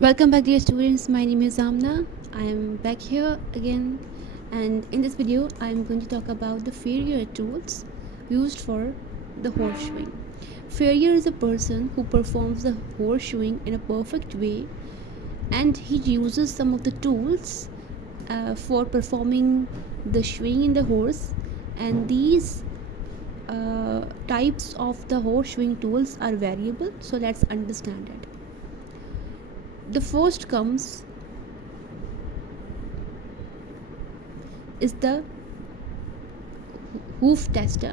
Welcome back, dear students. My name is Aamna. I am back here again, and in this video, I am going to talk about the Farrier tools used for the horseshoeing. Farrier is a person who performs the horseshoeing in a perfect way, and he uses some of the tools for performing the shoeing in the horse. And these types of the horseshoeing tools are variable, so let's understand it. The first comes is the hoof tester.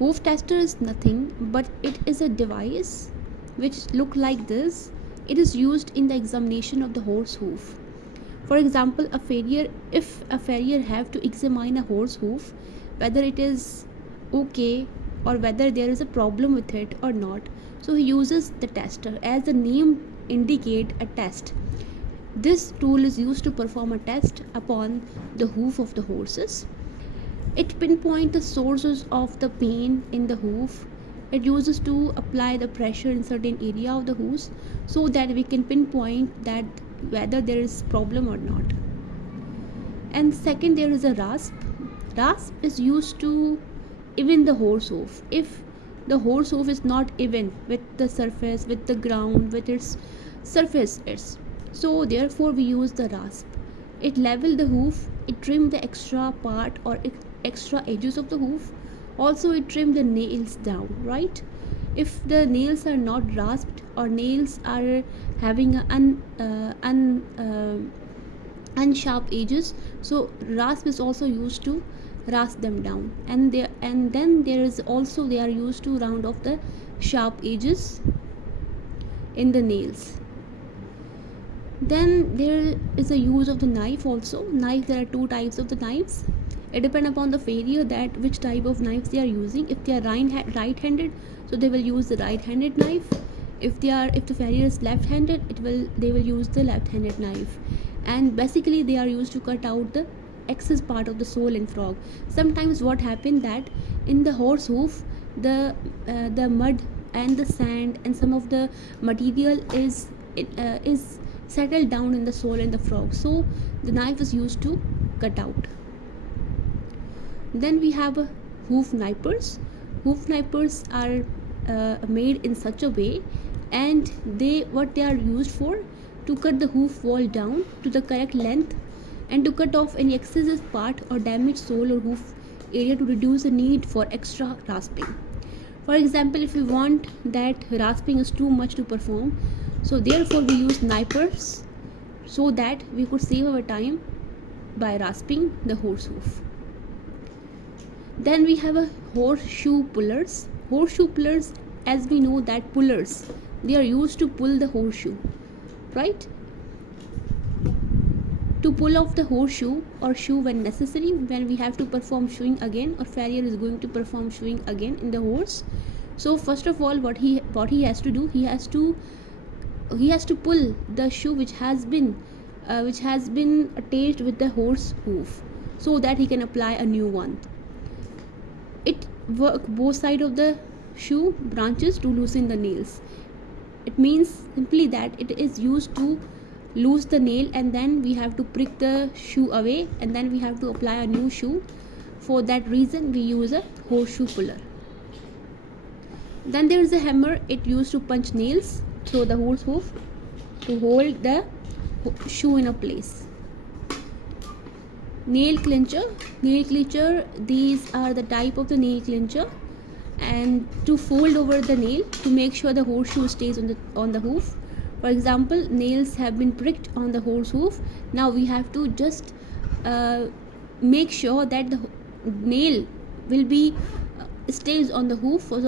Hoof tester is nothing but it is a device which look like this. It is used in the examination of the horse hoof. For example, if a farrier have to examine a horse hoof, whether it is okay or whether there is a problem with it or not, so he uses the tester. As the name indicate, a test. This tool is used to perform a test upon the hoof of the horses. It pinpoints the sources of the pain in the hoof. It uses to apply the pressure in certain area of the hoof so that we can pinpoint that whether there is problem or not. And second, there is a rasp. Rasp is used to even the horse hoof. If the horse hoof is not even with the surface, with the ground, with its surface is, so therefore we use the rasp. It level the hoof, it trim the extra part or extra edges of the hoof. Also it trim the nails down, right? If the nails are not rasped or nails are having unsharp edges, so rasp is also used to rasp them down. And then there is also, they are used to round off the sharp edges in the nails. Then there is a use of the knife also. Knife, there are two types of the knives. It depends upon the farrier that which type of knives they are using. If they are right-handed, so they will use the right-handed knife. If the farrier is left-handed, they will use the left-handed knife. And basically they are used to cut out the excess part of the sole and frog. Sometimes what happen that in the horse hoof, the mud and the sand and some of the material is settled down in the sole and the frog, so the knife is used to cut out. Then we have hoof nippers. Hoof nippers are made in such a way, and what they are used for, to cut the hoof wall down to the correct length and to cut off any excessive part or damaged sole or hoof area to reduce the need for extra rasping. For example, if we want that rasping is too much to perform, so therefore we use nippers so that we could save our time by rasping the horse hoof. Then we have a horseshoe pullers. Horseshoe pullers, as we know that pullers, they are used to pull the horseshoe, right? To pull off the horseshoe or shoe when necessary, when we have to perform shoeing again, or farrier is going to perform shoeing again in the horse. So first of all, what he has to do, he has to pull the shoe which has been attached with the horse hoof, so that he can apply a new one. It work both side of the shoe branches to loosen the nails. It means simply that it is used to loose the nail, and then we have to prick the shoe away, and then we have to apply a new shoe. For that reason we use a horseshoe puller. Then there is a hammer. It used to punch nails through the horse hoof to hold the shoe in a place. Nail clincher. These are the type of the nail clincher, and to fold over the nail to make sure the horseshoe stays on the hoof. For example, nails have been pricked on the horse hoof. Now we have to just make sure that the nail will be stays on the hoof. For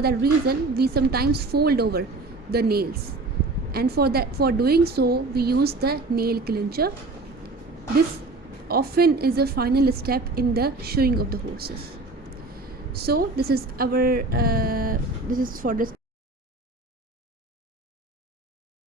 that reason, we sometimes fold over the nails, and for doing so, we use the nail clincher. This often is a final step in the shoeing of the horses. So this is for this